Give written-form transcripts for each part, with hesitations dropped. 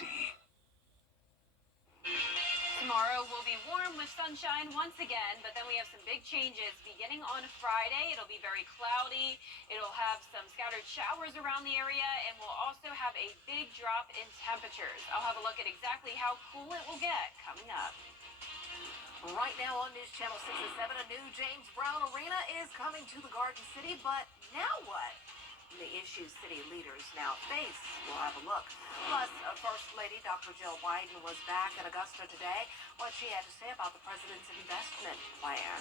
see. Tomorrow will be warm with sunshine once again, but then we have some big changes. Beginning on Friday, it'll be very cloudy. It'll have some scattered showers around the area, and we'll also have a big drop in temperatures. I'll have a look at exactly how cool it will get coming up. Right now on News Channel 6 and 7, a new James Brown Arena is coming to the Garden City, but now what? The issues city leaders now face. We'll have a look. Plus, First Lady Dr. Jill Biden was back at Augusta today. What she had to say about the president's investment plan.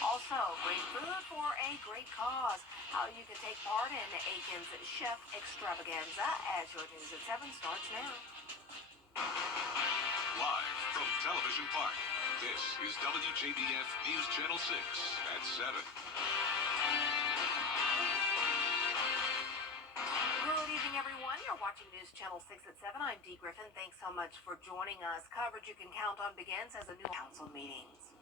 Also, great food for a great cause. How you can take part in Aiken's Chef Extravaganza as your News at 7 starts now. Live from Television Park, this is WJBF News Channel 6 at 7. Good evening, everyone. You're watching News Channel 6 at 7. I'm Dee Griffin. Thanks so much for joining us. Coverage you can count on begins as a new council meetings.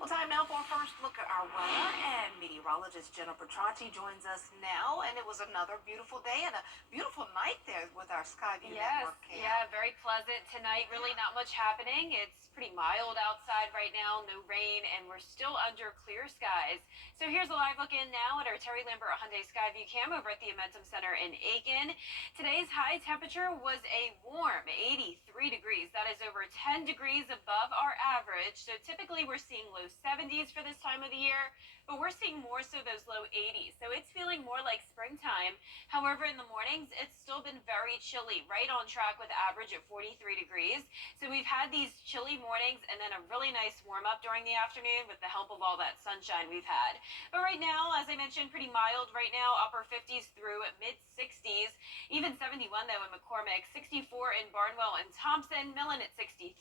Well, time now for a first look at our weather, and meteorologist Jenna Petracci joins us now. And it was another beautiful day and a beautiful night there with our Skyview Network cam. Yeah, very pleasant tonight. Really not much happening. It's pretty mild outside right now, no rain, and we're still under clear skies. So here's a live look in now at our Terry Lambert Hyundai Skyview cam over at the Amentum Center in Aiken. Today's high temperature was a warm 83 degrees. That is over 10 degrees above our average. So typically we're seeing low 70s for this time of the year, but we're seeing more so those low 80s. So it's feeling more like springtime. However, in the mornings, it's still been very chilly, right on track with average at 43 degrees. So we've had these chilly mornings and then a really nice warm up during the afternoon with the help of all that sunshine we've had. But right now, as I mentioned, pretty mild right now, upper 50s through mid 60s, even 71 though in McCormick, 64 in Barnwell and Thompson, Millen at 63,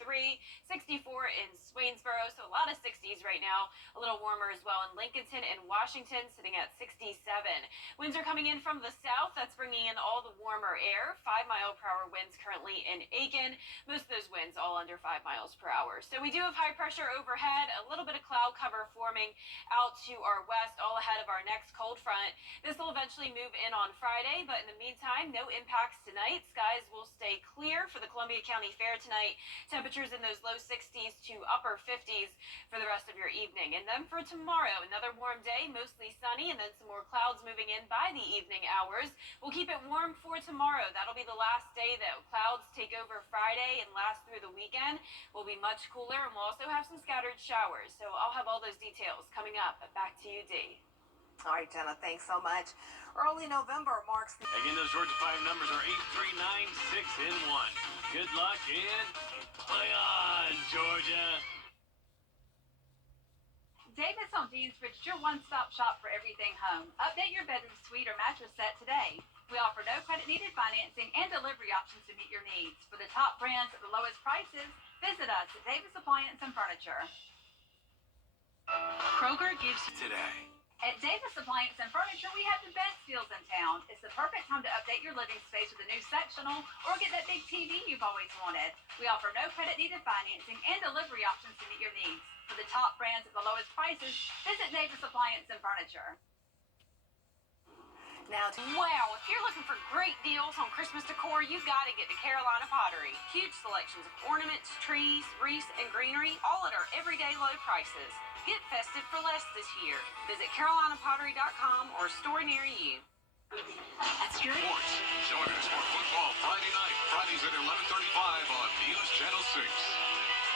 64 in Swainsboro, so a lot of 60s right now, a little warmer as well in Lincolnton and Washington, sitting at 67. Winds are coming in from the south. That's bringing in all the warmer air. 5-mile-per-hour winds currently in Aiken. Most of those winds all under 5 miles per hour. So we do have high pressure overhead, a little bit of cloud cover forming out to our west, all ahead of our next cold front. This will eventually move in on Friday, but in the meantime, no impacts tonight. Skies will stay clear for the Columbia County Fair tonight. Temperatures in those low 60s to upper 50s for the rest of your evening. And then for tomorrow, another warm day, mostly sunny, and then some more clouds moving in by the evening hours. We'll keep it warm for tomorrow. That'll be the last day, though. Clouds take over Friday and last through the weekend. Will be much cooler, and we'll also have some scattered showers. So I'll have all those details coming up. Back to you, Dee. All right, Jenna, thanks so much. Early November marks the... Again, those Georgia 5 numbers are 8, 3, 9, 6, and 1. Good luck and play on, Georgia. Davis on Deansbridge is your one-stop shop for everything home. Update your bedroom suite or mattress set today. We offer no credit-needed financing and delivery options to meet your needs. For the top brands at the lowest prices, visit us at Davis Appliance and Furniture. Kroger gives today. At Davis Appliance and Furniture, we have the best deals in town. It's the perfect time to update your living space with a new sectional or get that big TV you've always wanted. We offer no credit-needed financing and delivery options to meet your needs. For the top brands at the lowest prices, visit Davis Appliance and Furniture. Now, Wow, if you're looking for great deals on Christmas decor, you got to get to Carolina Pottery. Huge selections of ornaments, trees, wreaths, and greenery, all at our everyday low prices. Get festive for less this year. Visit carolinapottery.com or a store near you. That's your Sports. Join us for football Friday night. Fridays at 11:35 on News Channel 6.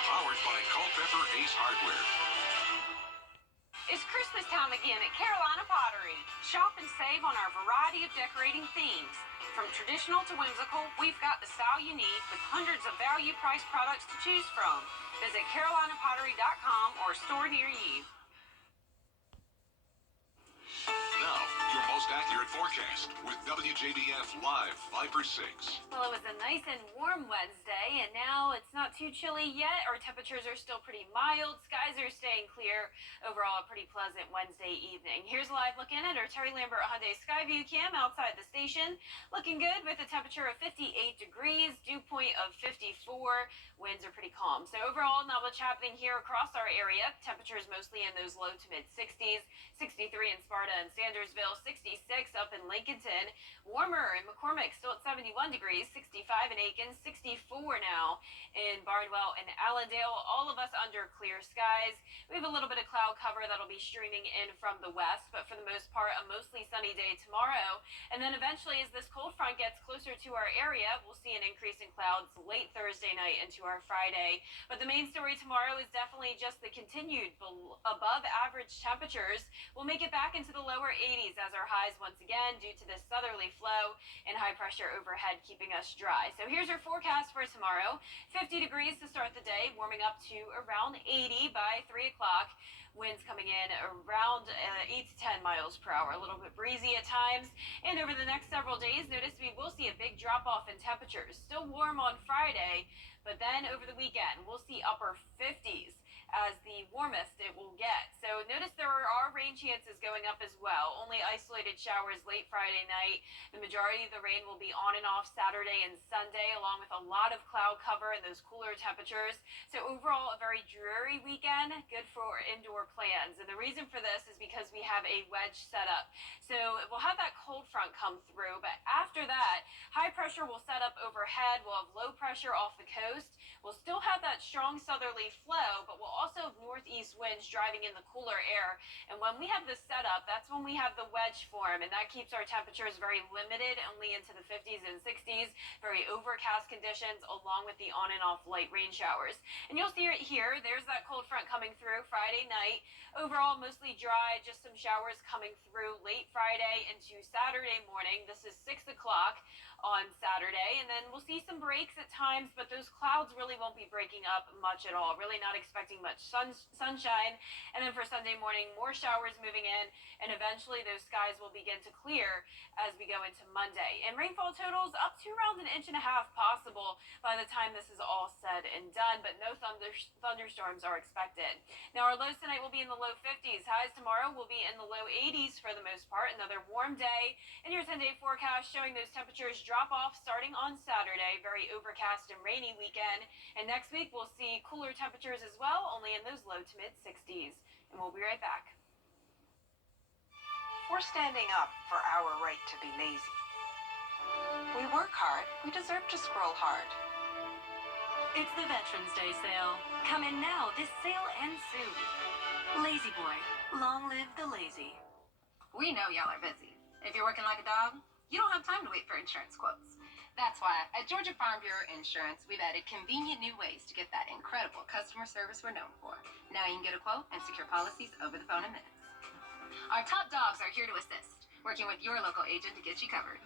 Powered by Culpeper Ace Hardware. It's Christmas time again at Carolina Pottery. Shop and save on our variety of decorating themes. From traditional to whimsical, we've got the style you need with hundreds of value-priced products to choose from. Visit carolinapottery.com or a store near you. Now, your most accurate forecast with WJBF Live Viper 6. Well, it was a nice and warm Wednesday, and now it's not too chilly yet. Our temperatures are still pretty mild. Skies are staying clear. Overall, a pretty pleasant Wednesday evening. Here's a live look in at our Terry Lambert Hyundai Skyview cam outside the station. Looking good with a temperature of 58 degrees, dew point of 54. winds are pretty calm. So overall, not much happening here across our area. Temperatures mostly in those low to mid 60s, 63 in Sparta and Sandersville, 66 up in Lincolnton, warmer in McCormick, still at 71 degrees, 65 in Aiken, 64 now in Barnwell and Allendale. All of us under clear skies. We have a little bit of cloud cover that'll be streaming in from the west, but for the most part, a mostly sunny day tomorrow. And then eventually, as this cold front gets closer to our area, we'll see an increase in clouds late Thursday night into our Friday. But the main story tomorrow is definitely just the continued above average temperatures. We'll make it back into the lower 80s as our highs once again due to this southerly flow and high pressure overhead keeping us dry. So here's your forecast for tomorrow. 50 degrees to start the day, warming up to around 80 by 3 o'clock. Winds coming in around 8 to 10 miles per hour, a little bit breezy at times. And over the next several days, notice we will see a big drop off in temperatures. Still warm on Friday, but then over the weekend, we'll see upper 50s as the warmest it will get. So notice there are rain chances going up as well. Only isolated showers late Friday night. The majority of the rain will be on and off Saturday and Sunday, along with a lot of cloud cover and those cooler temperatures. So overall, a very dreary weekend, good for indoor plans. And the reason for this is because we have a wedge set up. So we'll have that cold front come through, but after that, high pressure will set up overhead. We'll have low pressure off the coast. We'll still have that strong southerly flow, but we'll also have northeast winds driving in the cooler air. And when we have this set up, that's when we have the wedge form, and that keeps our temperatures very limited, only into the 50s and 60s, very overcast conditions, along with the on and off light rain showers. And you'll see it here. There's that cold front coming through Friday night. Overall, mostly dry, just some showers coming through late Friday into Saturday morning. This is 6 o'clock on Saturday, and then we'll see some breaks at times, but those clouds really won't be breaking up much at all. Really not expecting much sunshine. And then for Sunday morning, more showers moving in, and eventually those skies will begin to clear as we go into Monday. And rainfall totals up to around 1.5 inches possible by the time this is all said and done, but no thunderstorms are expected. Now our lows tonight will be in the low 50s. Highs tomorrow will be in the low 80s for the most part. Another warm day. And your 10-day forecast showing those temperatures drop off starting on Saturday. Very overcast and rainy weekend. And next week we'll see cooler temperatures as well, only in those low to mid 60s. And we'll be right back. We're standing up for our right to be lazy. We work hard. We deserve to scroll hard. It's the Veterans Day sale. Come in now. This sale ends soon. Lazy Boy. Long live the lazy. We know y'all are busy. If you're working like a dog, you don't have time to wait for insurance quotes. That's why at Georgia Farm Bureau Insurance, we've added convenient new ways to get that incredible customer service we're known for. Now you can get a quote and secure policies over the phone in minutes. Our top dogs are here to assist, working with your local agent to get you covered.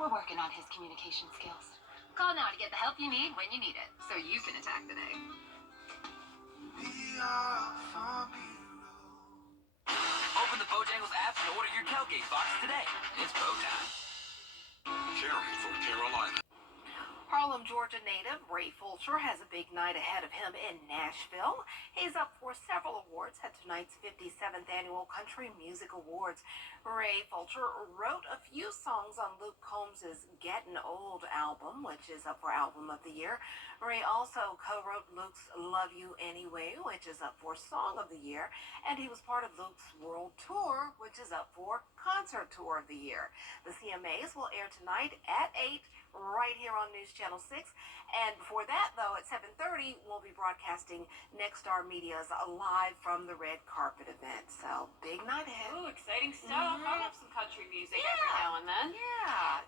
We're working on his communication skills. Call now to get the help you need when you need it, so you can attack the day. Open the Bojangles app and order your tailgate box today. It's Bo time. Caring for Carolina. Harlem, Georgia native Ray Fulcher has a big night ahead of him in Nashville. He's up for several awards at tonight's 57th Annual Country Music Awards. Ray Fulcher wrote a few songs on Luke Combs' Getting Old album, which is up for Album of the Year. Ray also co-wrote Luke's Love You Anyway, which is up for Song of the Year. And he was part of Luke's World Tour, which is up for Concert Tour of the Year. The CMAs will air tonight at 8 right here on News Channel 6. And before that, though, at 7:30, we'll be broadcasting Nexstar Media's live from the red carpet event. So, big night ahead. Ooh, exciting stuff. I love some country music every now and then. Yeah,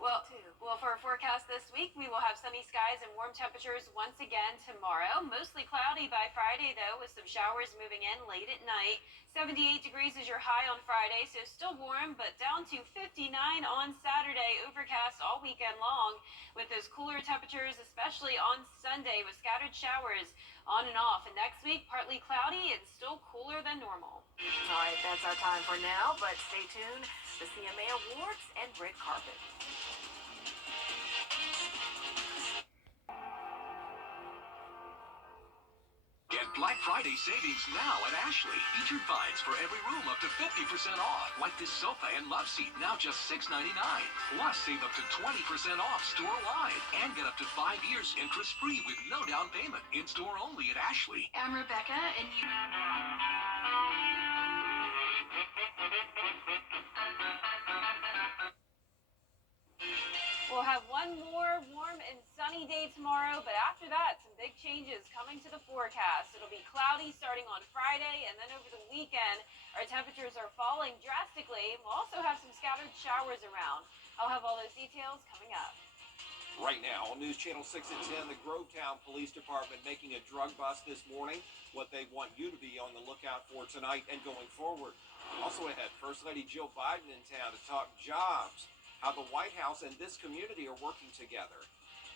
Well, for our forecast this week, we will have sunny skies and warm temperatures once again tomorrow. Mostly cloudy by Friday, though, with some showers moving in late at night. 78 degrees is your high on Friday, so still warm, but down to 59 on Saturday. Overcast all weekend long with those cooler temperatures, especially on Sunday with scattered showers on and off. And next week, partly cloudy and still cooler than normal. All right, that's our time for now, but stay tuned. The CMA Awards and red carpet. Get Black Friday savings now at Ashley. Featured finds for every room up to 50% off. Like this sofa and love seat, now just $6.99. Plus, save up to 20% off store-wide. And get up to 5 years interest-free with no down payment. In-store only at Ashley. I'm Rebecca, and you... We'll have one more warm and sunny day tomorrow, but after that, some big changes coming to the forecast. It'll be cloudy starting on Friday, and then over the weekend, our temperatures are falling drastically. We'll also have some scattered showers around. I'll have all those details coming up. Right now on News Channel 6 at 10, the Grovetown Police Department making a drug bust this morning. What they want you to be on the lookout for tonight and going forward. Also ahead, First Lady Jill Biden in town to talk jobs, how the White House and this community are working together.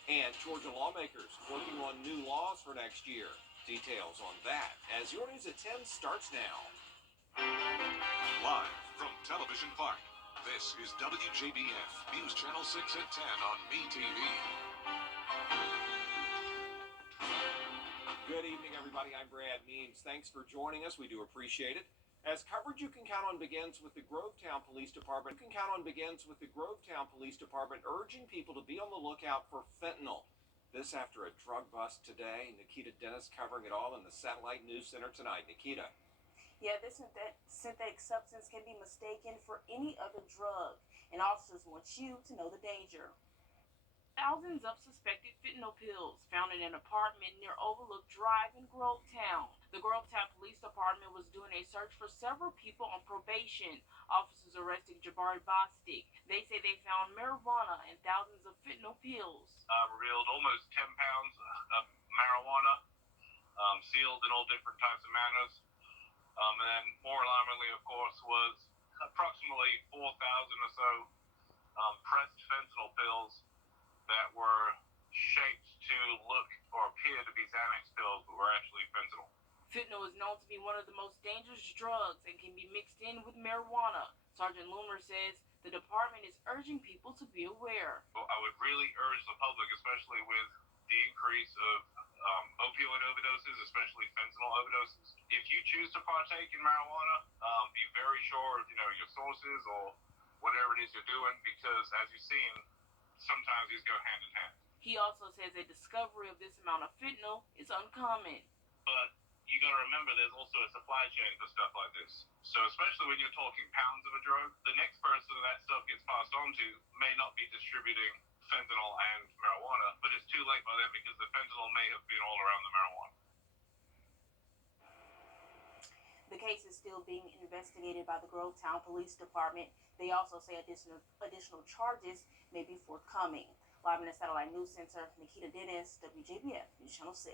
And Georgia lawmakers working on new laws for next year. Details on that as your News at 10 starts now. Live from Television Park, this is WJBF News Channel 6 at 10 on MeTV. Good evening, everybody. I'm Brad Means. Thanks for joining us. We do appreciate it. As coverage you can count on begins with the Grovetown Police Department. Urging people to be on the lookout for fentanyl. This after a drug bust today. Nikita Dennis covering it all in the Satellite News Center tonight. Nikita. Yeah, this synthetic substance can be mistaken for any other drug, and officers want you to know the danger. Thousands of suspected fentanyl pills found in an apartment near Overlook Drive in Grovetown. The Grovetown Police Department was doing a search for several people on probation. Officers arrested Jabari Bostic. They say they found marijuana and thousands of fentanyl pills. Revealed almost 10 pounds of marijuana, sealed in all different types of manners. And then more alarmingly, of course, was approximately 4,000 or so pressed fentanyl pills that were shaped to look or appear to be Xanax pills, but were actually fentanyl. Fentanyl is known to be one of the most dangerous drugs and can be mixed in with marijuana. Sergeant Loomer says the department is urging people to be aware. Well, I would really urge the public, especially with the increase of opioid overdoses, especially fentanyl overdoses. If you choose to partake in marijuana, be very sure of your sources or whatever it is you're doing, because as you've seen, sometimes these go hand in hand. He also says a discovery of this amount of fentanyl is uncommon. But you got to remember there's also a supply chain for stuff like this. So especially when you're talking pounds of a drug, the next person that stuff gets passed on to may not be distributing fentanyl and marijuana, but it's too late by then because the fentanyl may have been all around the marijuana. The case is still being investigated by the Grovetown Police Department. They also say additional charges may be forthcoming. Live in the Satellite News Center, Nikita Dennis, WJBF News Channel 6.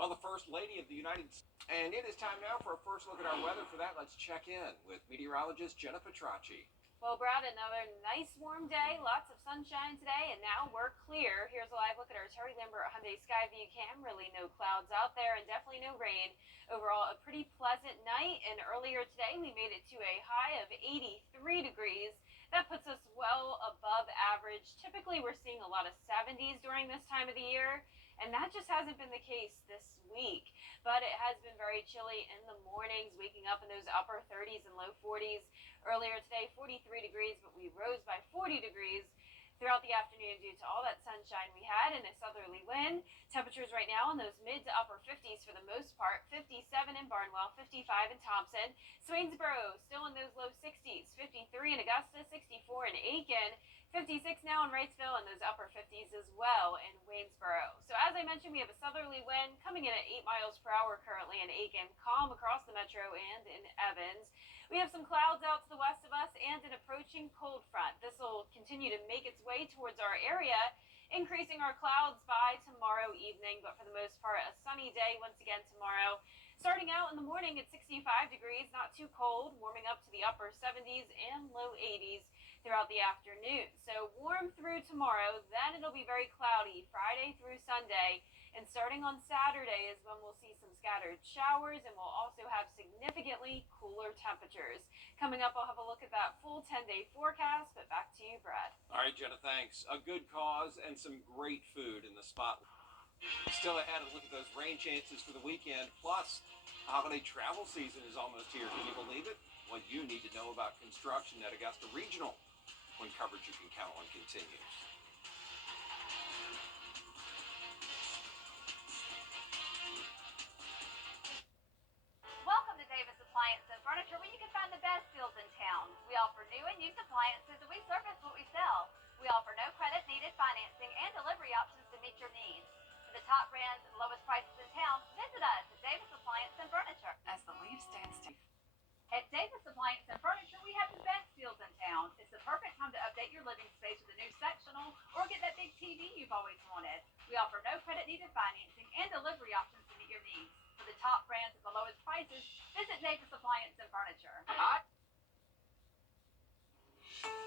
Well, the First Lady of the United States. And it is time now for a first look at our weather. For that, let's check in with meteorologist Jenna Petracci. Well, Brad, another nice warm day, lots of sunshine today, and now we're clear. Here's a live look at our Terry Lambert Hyundai Skyview Cam. Really no clouds out there and definitely no rain. Overall, a pretty pleasant night, and earlier today we made it to a high of 83 degrees. That puts us well above average. Typically, we're seeing a lot of 70s during this time of the year, and that just hasn't been the case this week. But it has been very chilly in the mornings, waking up in those upper 30s and low 40s. Earlier today, 43 degrees, but we rose by 40 degrees throughout the afternoon due to all that sunshine we had and a southerly wind. Temperatures right now in those mid to upper 50s for the most part. 57 in Barnwell, 55 in Thompson. Swainsboro still in those low 60s. 53 in Augusta, 64 in Aiken. 56 now in Wrightsville and those upper 50s as well in Waynesboro. So as I mentioned, we have a southerly wind coming in at 8 miles per hour currently in Aiken, calm across the metro and in Evans. We have some clouds out to the west of us and an approaching cold front. This will continue to make its way towards our area, increasing our clouds by tomorrow evening, but for the most part, a sunny day once again tomorrow. Starting out in the morning at 65 degrees, not too cold, warming up to the upper 70s and low 80s throughout the afternoon. So warm through tomorrow, then it'll be very cloudy Friday through Sunday. And starting on Saturday is when we'll see some scattered showers, and we'll also have significantly cooler temperatures. Coming up, I'll have a look at that full 10-day forecast, but back to you, Brad. All right, Jenna, thanks. A good cause and some great food in the spotlight. Still ahead, a look at those rain chances for the weekend. Plus, holiday travel season is almost here. Can you believe it? What you need to know about construction at Augusta Regional, when coverage you can count on continues. Welcome to Davis Appliance and Furniture, where you can find the best deals in town. We offer new and used appliances, and we service what we sell. We offer no credit needed financing and delivery options to meet your needs. For the top brands and lowest prices in town, visit us at Davis Appliance and Furniture. As the leaves stand still. At Davis Appliance and Furniture, we have the best deals in town. It's the perfect time to update your living space with a new sectional or get that big TV you've always wanted. We offer no credit needed financing and delivery options to meet your needs. For the top brands at the lowest prices, visit Davis Appliance and Furniture.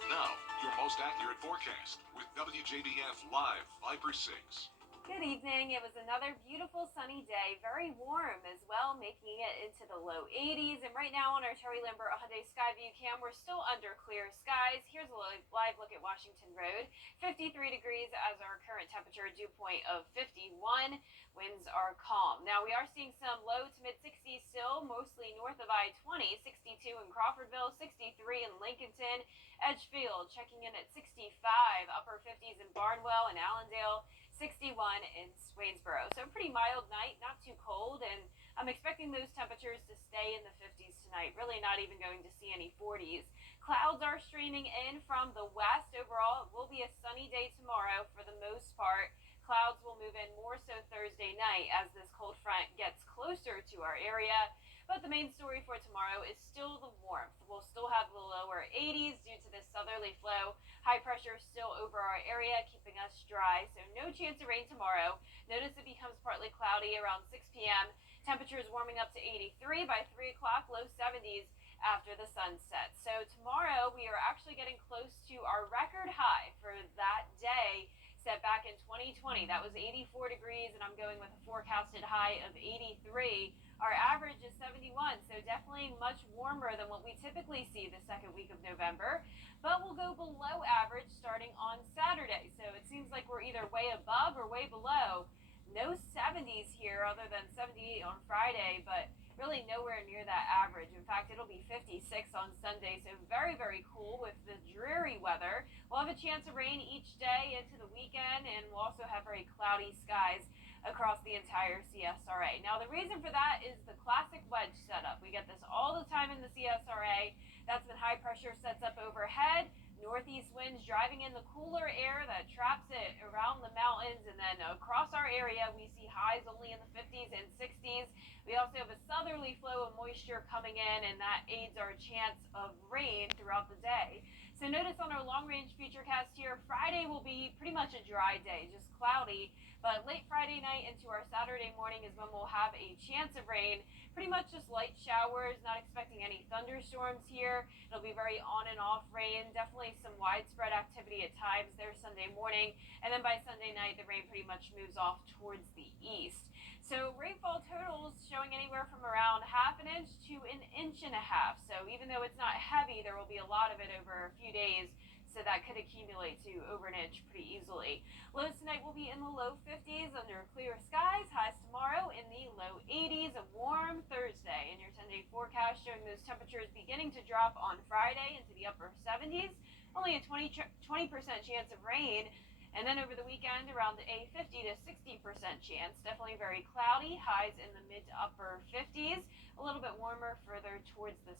Now, your most accurate forecast with WJBF Live Viper 6. Good evening. It was another beautiful sunny day, very warm as well, making it into the low 80s. And right now on our Terry Lambert Hyundai Skyview cam, we're still under clear skies. Here's a live look at Washington Road. 53 degrees as our current temperature, dew point of 51. Winds are calm. Now we are seeing some low to mid 60s still, mostly north of I-20, 62 in Crawfordville, 63 in Lincolnton, Edgefield checking in at 65, upper 50s in Barnwell and Allendale, 61 in Swainsboro. So a pretty mild night, not too cold, and I'm expecting those temperatures to stay in the 50s tonight. Really not even going to see any 40s. Clouds are streaming in from the west. Overall, it will be a sunny day tomorrow for the most part. Clouds will move in more so Thursday night as this cold front gets closer to our area. But the main story for tomorrow is still the warmth. We'll still have the lower 80s due to this southerly flow. High pressure still over our area, keeping us dry, so no chance of rain tomorrow. Notice it becomes partly cloudy around 6 p.m. Temperatures warming up to 83 by 3 o'clock, low 70s after the sun sets. So tomorrow we are actually getting close to our record high for that day set back in 2020. That was 84 degrees, and I'm going with a forecasted high of 83. Our average is 71, so definitely much warmer than what we typically see the second week of November. But we'll go below average starting on Saturday. So it seems like we're either way above or way below. No 70s here other than 78 on Friday, but really nowhere near that average. In fact, it'll be 56 on Sunday, so very, very cool with the dreary weather. We'll have a chance of rain each day into the weekend, and we'll also have very cloudy skies across the entire CSRA. Now, the reason for that is the classic wedge setup. We get this all the time in the CSRA. That's when high pressure sets up overhead. Northeast winds driving in the cooler air that traps it around the mountains, and then across our area we see highs only in the 50s and 60s. We also have a southerly flow of moisture coming in, and that aids our chance of rain throughout the day. So notice on our long-range futurecast here, Friday will be pretty much a dry day, just cloudy, but late Friday night into our Saturday morning is when we'll have a chance of rain. Pretty much just light showers, not expecting any thunderstorms here. It'll be very on and off rain, definitely some widespread activity at times there Sunday morning, and then by Sunday night the rain pretty much moves off towards the east. So rainfall totals showing anywhere from around half an inch to an inch and a half. So even though it's not heavy, there will be a lot of it over a few days, so that could accumulate to over an inch pretty easily. Lows tonight will be in the low 50s under clear skies. Highs tomorrow in the low 80s. A warm Thursday. And your 10-day forecast showing those temperatures beginning to drop on Friday into the upper 70s. Only a 20% chance of rain. And then over the weekend, around a 50 to 60% chance. Definitely very cloudy. Highs in the mid to upper 50s. A little bit warmer further towards the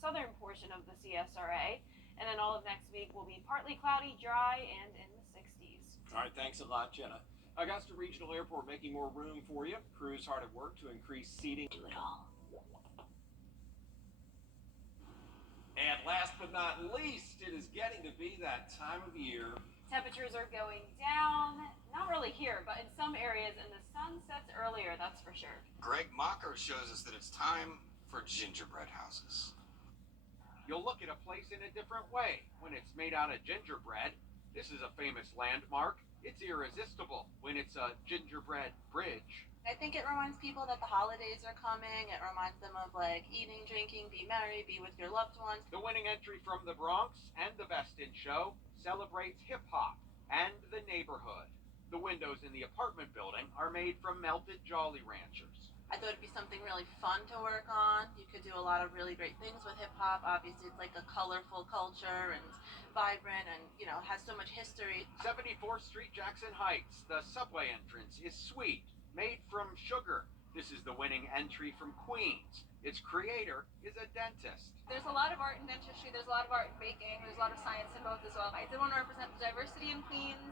southern portion of the CSRA. And then all of next week will be partly cloudy, dry, and in the 60s. All right, thanks a lot, Jenna. Augusta Regional Airport making more room for you. Crews hard at work to increase seating. Do it all. And last but not least, it is getting to be that time of year. Temperatures are going down, not really here, but in some areas, and the sun sets earlier, that's for sure. Greg Mocker shows us that it's time for gingerbread houses. You'll look at a place in a different way when it's made out of gingerbread. This is a famous landmark. It's irresistible when it's a gingerbread bridge. I think it reminds people that the holidays are coming. It reminds them of like eating, drinking, be merry, be with your loved ones. The winning entry from the Bronx and the Best in Show celebrates hip hop and the neighborhood. The windows in the apartment building are made from melted Jolly Ranchers. I thought it'd be something really fun to work on. You could do a lot of really great things with hip hop. Obviously, it's like a colorful culture and vibrant and, has so much history. 74th Street, Jackson Heights. The subway entrance is sweet, made from sugar. This is the winning entry from Queens. Its creator is a dentist. There's a lot of art in dentistry, there's a lot of art in baking, there's a lot of science in both as well. I did want to represent the diversity in Queens,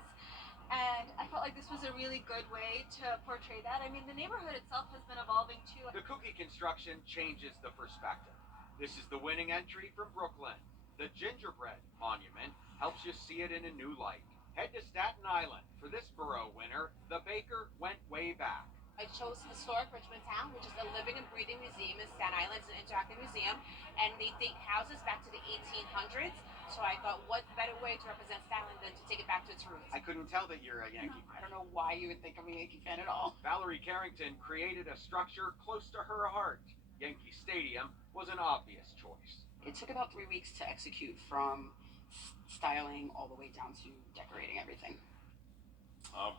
and I felt like this was a really good way to portray that. I mean, the neighborhood itself has been evolving too. The cookie construction changes the perspective. This is the winning entry from Brooklyn. The gingerbread monument helps you see it in a new light. Head to Staten Island for this borough winner. The baker went way back. I chose Historic Richmond Town, which is a living and breathing museum in Staten Island. It's an interactive museum, and they date houses back to the 1800s. So I thought, what better way to represent Staten Island than to take it back to its roots? I couldn't tell that you're a Yankee fan. I don't know why you would think I'm a Yankee fan at all. Valerie Carrington created a structure close to her heart. Yankee Stadium was an obvious choice. It took about 3 weeks to execute, from styling all the way down to decorating everything.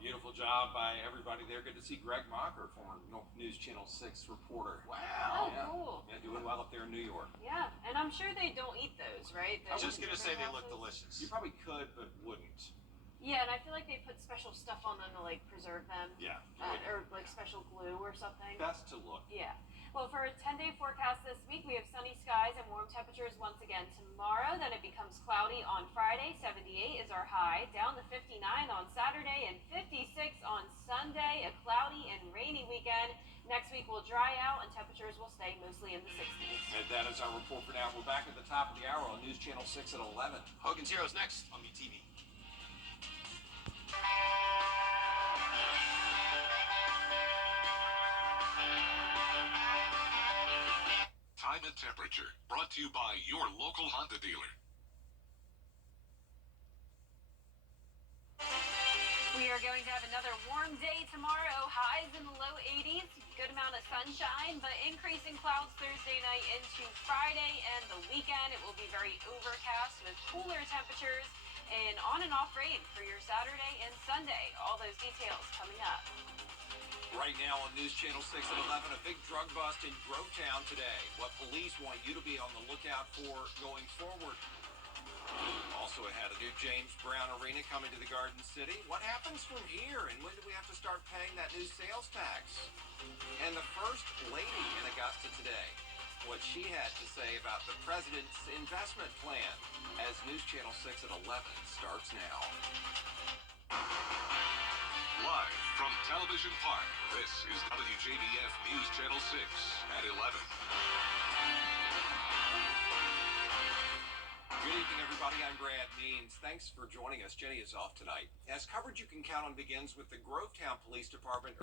Beautiful job by everybody there. Good to see Greg Mocker, former News Channel 6 reporter. Wow. Yeah. Cool. Yeah, doing well up there in New York. Yeah, and I'm sure they don't eat those, right? I was just gonna say they look delicious. You probably could, but wouldn't. Yeah, and I feel like they put special stuff on them to like preserve them. Yeah. Or like special glue or something. Best to look. Yeah. Well, for a 10-day forecast this week, we have sunny skies and warm temperatures once again tomorrow. Then it becomes cloudy on Friday. 78 is our high. Down to 59 on Saturday and 56 on Sunday. A cloudy and rainy weekend. Next week will dry out and temperatures will stay mostly in the 60s. And that is our report for now. We're back at the top of the hour on News Channel 6 at 11. Hogan's Heroes next on BTV. Time and temperature brought to you by your local Honda dealer. We are going to have another warm day tomorrow. Highs in the low 80s. Good amount of sunshine, but increasing clouds Thursday night into Friday and the weekend. It will be very overcast with cooler temperatures and on and off rain for your Saturday and Sunday. All those details coming up. Right now on News Channel 6 at 11, a big drug bust in Grovetown today. What police want you to be on the lookout for going forward. Also ahead, a new James Brown Arena coming to the Garden City. What happens from here, and when do we have to start paying that new sales tax? And the First Lady in Augusta today. What she had to say about the president's investment plan as News Channel 6 at 11 starts now. Live from Television Park, this is WJBF News Channel 6 at 11. Good evening, everybody. I'm Brad Means. Thanks for joining us. Jenny is off tonight. As coverage you can count on begins with the Grovetown Police Department.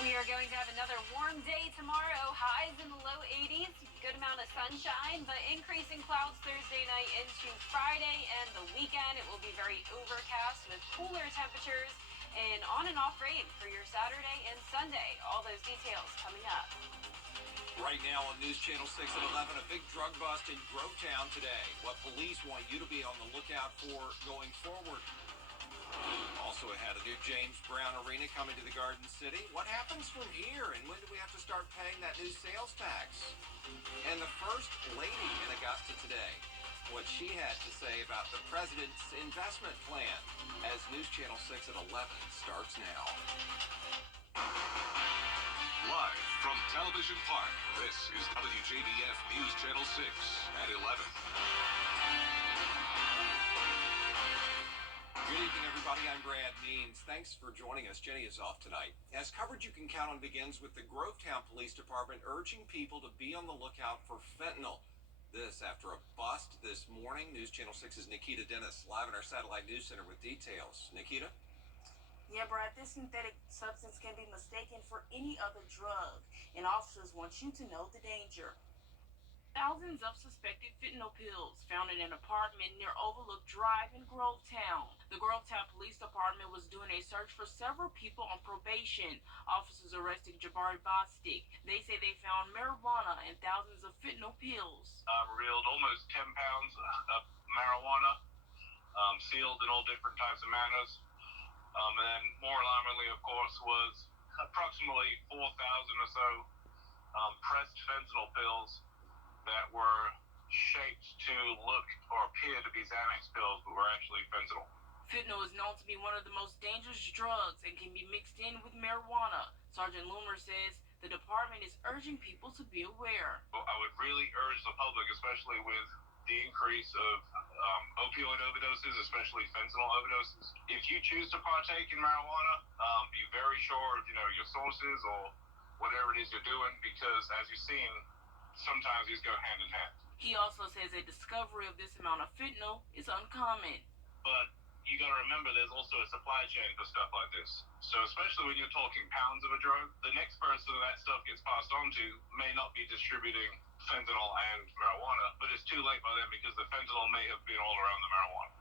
We are going to have another warm day tomorrow. Highs in the low 80s. Good amount of sunshine, but increasing clouds Thursday night into Friday and the weekend. It will be very overcast with cooler temperatures and on and off rain for your Saturday and Sunday. All those details coming up. Right now on News Channel 6 at 11, a big drug bust in Grovetown today. What police want you to be on the lookout for going forward. Also ahead, a new James Brown Arena coming to the Garden City. What happens from here, and when do we have to start paying that new sales tax? And the First Lady in Augusta today. What she had to say about the president's investment plan as News Channel 6 at 11 starts now. Live from Television Park, this is WJBF News Channel 6 at 11. Good evening, everybody. I'm Brad Means. Thanks for joining us. Jenny is off tonight. As coverage you can count on begins with the Grovetown Police Department urging people to be on the lookout for fentanyl. This after a bust this morning. News Channel 6's Nikita Dennis live in our satellite news center with details. Nikita? Yeah, Brad, this synthetic substance can be mistaken for any other drug, and officers want you to know the danger. Thousands of suspected fentanyl pills found in an apartment near Overlook Drive in Grovetown. The Grovetown Police Department was doing a search for several people on probation. Officers arrested Jabari Bostic. They say they found marijuana and thousands of fentanyl pills. Revealed almost 10 pounds of marijuana, sealed in all different types of manners. And then more alarmingly, of course, was approximately 4,000 or so pressed fentanyl pills that were shaped to look or appear to be Xanax pills, but were actually fentanyl. Fentanyl is known to be one of the most dangerous drugs and can be mixed in with marijuana. Sergeant Loomer says the department is urging people to be aware. Well, I would really urge the public, especially with the increase of opioid overdoses, especially fentanyl overdoses. If you choose to partake in marijuana, be very sure of your sources or whatever it is you're doing, because as you've seen, sometimes these go hand in hand. He also says a discovery of this amount of fentanyl is uncommon. But you got to remember there's also a supply chain for stuff like this. So especially when you're talking pounds of a drug, the next person that stuff gets passed on to may not be distributing fentanyl and marijuana, but it's too late by then because the fentanyl may have been all around the marijuana.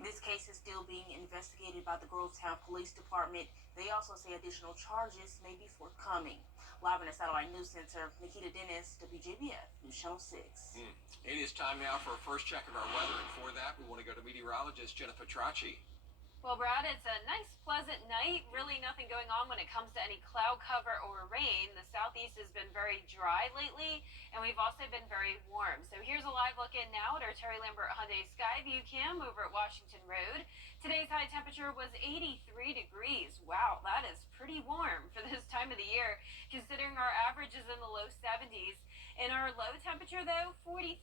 This case is still being investigated by the Grovetown Police Department. They also say additional charges may be forthcoming. Live in the Satellite News Center, Nikita Dennis, WJBF, News Channel 6. It is time now for a first check of our weather, and for that, we want to go to meteorologist Jennifer Tracci. Well, Brad, it's a nice, pleasant night. Really nothing going on when it comes to any cloud cover or rain. The southeast has been very dry lately, and we've also been very warm. So here's a live look in now at our Terry Lambert Hyundai Skyview cam over at Washington Road. Today's high temperature was 83 degrees. Wow, that is pretty warm for this time of the year, considering our average is in the low 70s. And our low temperature, though, 43.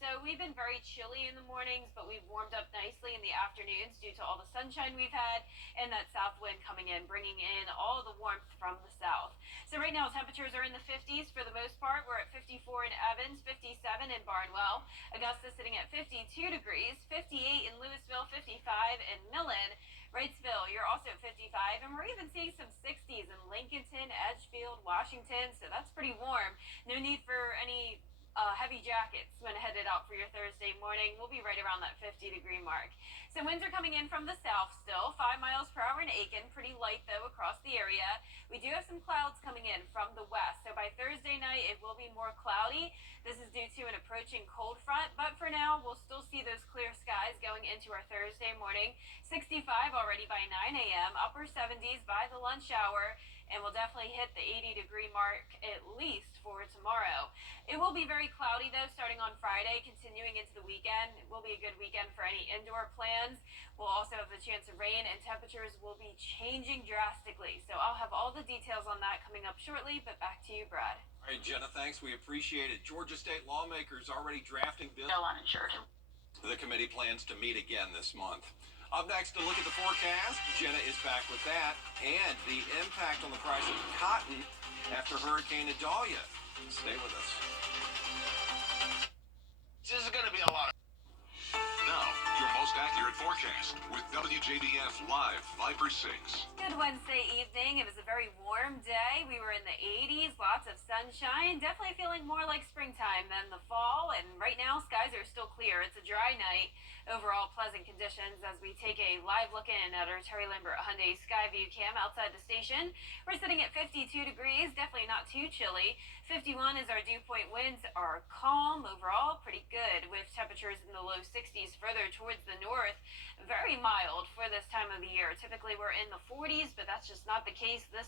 So we've been very chilly in the mornings, but we've warmed up nicely in the afternoons due to all the sunshine we've had and that south wind coming in, bringing in all the warmth from the south. So right now, temperatures are in the 50s for the most part. We're at 54 in Evans, 57 in Barnwell. Augusta sitting at 52 degrees, 58 in Louisville, 55 in Millen. Wrightsville, you're also at 55, and we're even seeing some 60s in Lincolnton, Edgefield, Washington, so that's pretty warm. No need for any heavy jackets when headed out for your Thursday morning. We'll be right around that 50-degree mark. So winds are coming in from the south still, 5 miles per hour in Aiken, pretty light though across the area. We do have some clouds coming in from the west, so by Thursday night it will be more cloudy. This is due to an approaching cold front, but for now we'll still see those clear skies going into our Thursday morning. 65 already by 9 a.m., upper 70s by the lunch hour, and we'll definitely hit the 80-degree mark at least for tomorrow. It will be very cloudy though starting on Friday, continuing into the weekend. It will be a good weekend for any indoor plans. We'll also have the chance of rain, and temperatures will be changing drastically. So I'll have all the details on that coming up shortly, but back to you, Brad. All right, Jenna, thanks. We appreciate it. Georgia State lawmakers already drafting bills. No uninsured. The committee plans to meet again this month. Up next, to look at the forecast, Jenna is back with that, and the impact on the price of cotton after Hurricane Idalia. Stay with us. This is going to be a lot of... Now, your most accurate forecast with WJBF Live 5/6. Good Wednesday evening. It was a very warm day. We were in the 80s, lots of sunshine. Definitely feeling more like springtime than the fall. And right now, skies are still clear. It's a dry night. Overall, pleasant conditions as we take a live look in at our Terry Lambert Hyundai Skyview cam outside the station. We're sitting at 52 degrees. Definitely not too chilly. 51 as our dew point. Winds are calm overall, pretty good, with temperatures in the low 60s further towards the north. Very mild for this time of the year. Typically we're in the 40s, but that's just not the case this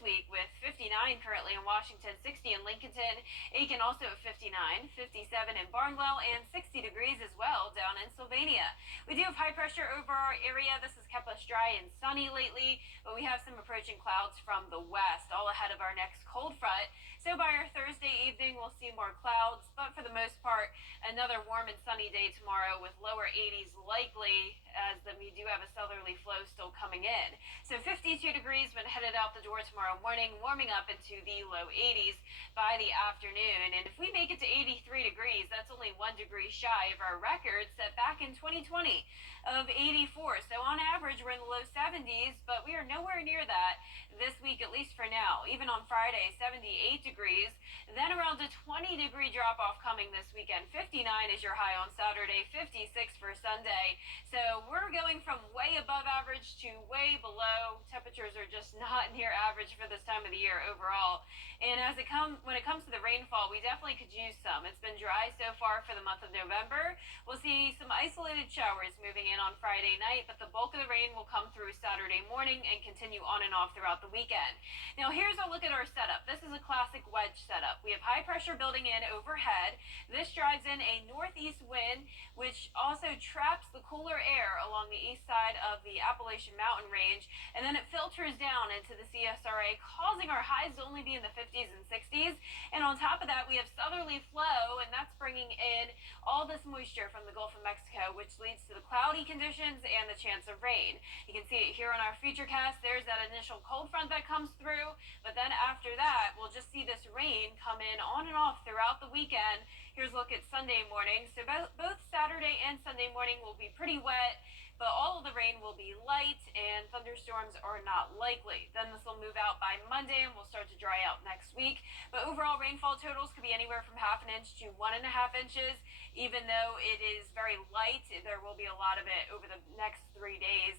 week, with 59 currently in Washington, 60 in Lincolnton, Aiken also at 59, 57 in Barnwell, and 60 degrees as well down in Sylvania. We do have high pressure over our area. This has kept us dry and sunny lately, but we have some approaching clouds from the west, all ahead of our next cold front. So by our Thursday evening, we'll see more clouds, but for the most part, another warm and sunny day tomorrow with lower 80s likely, as we do have a southerly flow still coming in. So 52 degrees when headed out the door tomorrow morning, warming up into the low 80s by the afternoon. And if we make it to 83 degrees, that's only 1 degree shy of our record set back in 2020. of 84. So on average, we're in the low 70s, but we are nowhere near that this week, at least for now. Even on Friday, 78 degrees. Then around a 20-degree drop-off coming this weekend. 59 is your high on Saturday, 56 for Sunday. So we're going from way above average to way below. Temperatures are just not near average for this time of the year overall. And when it comes to the rainfall, we definitely could use some. It's been dry so far for the month of November. We'll see some isolated showers moving in on Friday night, but the bulk of the rain will come through Saturday morning and continue on and off throughout the weekend. Now here's a look at our setup. This is a classic wedge setup. We have high pressure building in overhead. This drives in a northeast wind, which also traps the cooler air along the east side of the Appalachian Mountain Range, and then it filters down into the CSRA, causing our highs to only be in the 50s and 60s. And on top of that, we have southerly flow, and that's bringing in all this moisture from the Gulf of Mexico, which leads to the cloudy conditions and the chance of rain. You can see it here on our futurecast. There's that initial cold front that comes through, but then after that, we'll just see this rain come in on and off throughout the weekend. Here's a look at Sunday morning. So both Saturday and Sunday morning will be pretty wet, but all of the rain will be light and thunderstorms are not likely. Then this will move out by Monday and will start to dry out next week. But overall rainfall totals could be anywhere from ½ inch to 1.5 inches. Even though it is very light, there will be a lot of it over the next 3 days.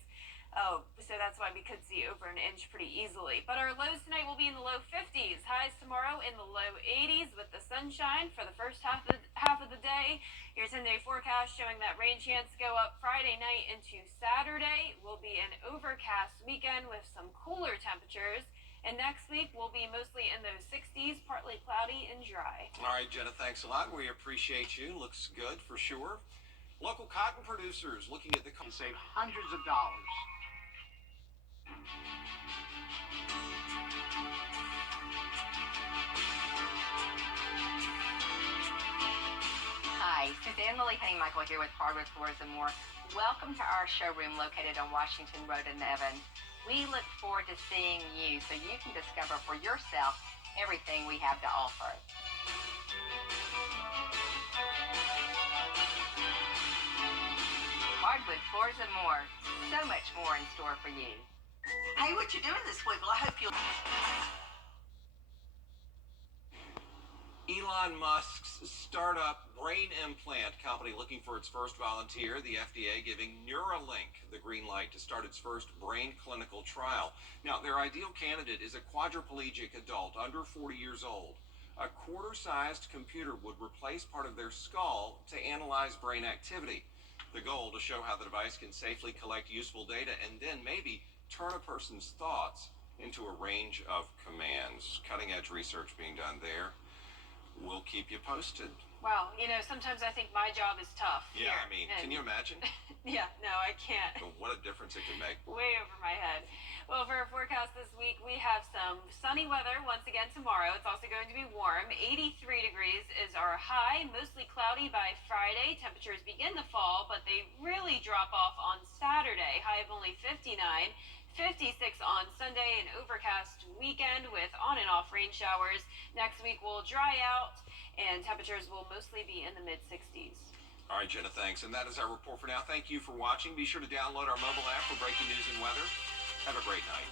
So that's why we could see over 1 inch pretty easily. But our lows tonight will be in the low 50s. Highs tomorrow in the low 80s with the sunshine for the first half of the day. Here's 10-day forecast showing that rain chance go up Friday night into Saturday. Will be an overcast weekend with some cooler temperatures. And next week will be mostly in those 60s, partly cloudy and dry. All right, Jenna, thanks a lot. We appreciate you. Looks good for sure. Local cotton producers looking at the... And save hundreds of dollars. Hi, Suzanne Lily Michael here with Hardwood Floors and More. Welcome to our showroom located on Washington Road in Evans. We look forward to seeing you so you can discover for yourself everything we have to offer. Hardwood Floors and More. So much more in store for you. Hey, what you doing this week? Well, I hope you'll... Elon Musk's startup brain implant company looking for its first volunteer. The FDA giving Neuralink the green light to start its first brain clinical trial. Now, their ideal candidate is a quadriplegic adult under 40 years old. A quarter-sized computer would replace part of their skull to analyze brain activity. The goal to show how the device can safely collect useful data and then maybe turn a person's thoughts into a range of commands. Cutting-edge research being done there. We'll keep you posted. Well, sometimes I think my job is tough. Yeah, here. I mean, can you imagine? Yeah, no, I can't. What a difference it can make. Way over my head. Well, for our forecast this week, we have some sunny weather once again tomorrow. It's also going to be warm. 83 degrees is our high, mostly cloudy by Friday. Temperatures begin to fall, but they really drop off on Saturday. High of only 59. 56 on Sunday, an overcast weekend with on and off rain showers. Next week will dry out and temperatures will mostly be in the mid-60s. All right, Jenna, thanks. And that is our report for now. Thank you for watching. Be sure to download our mobile app for breaking news and weather. Have a great night.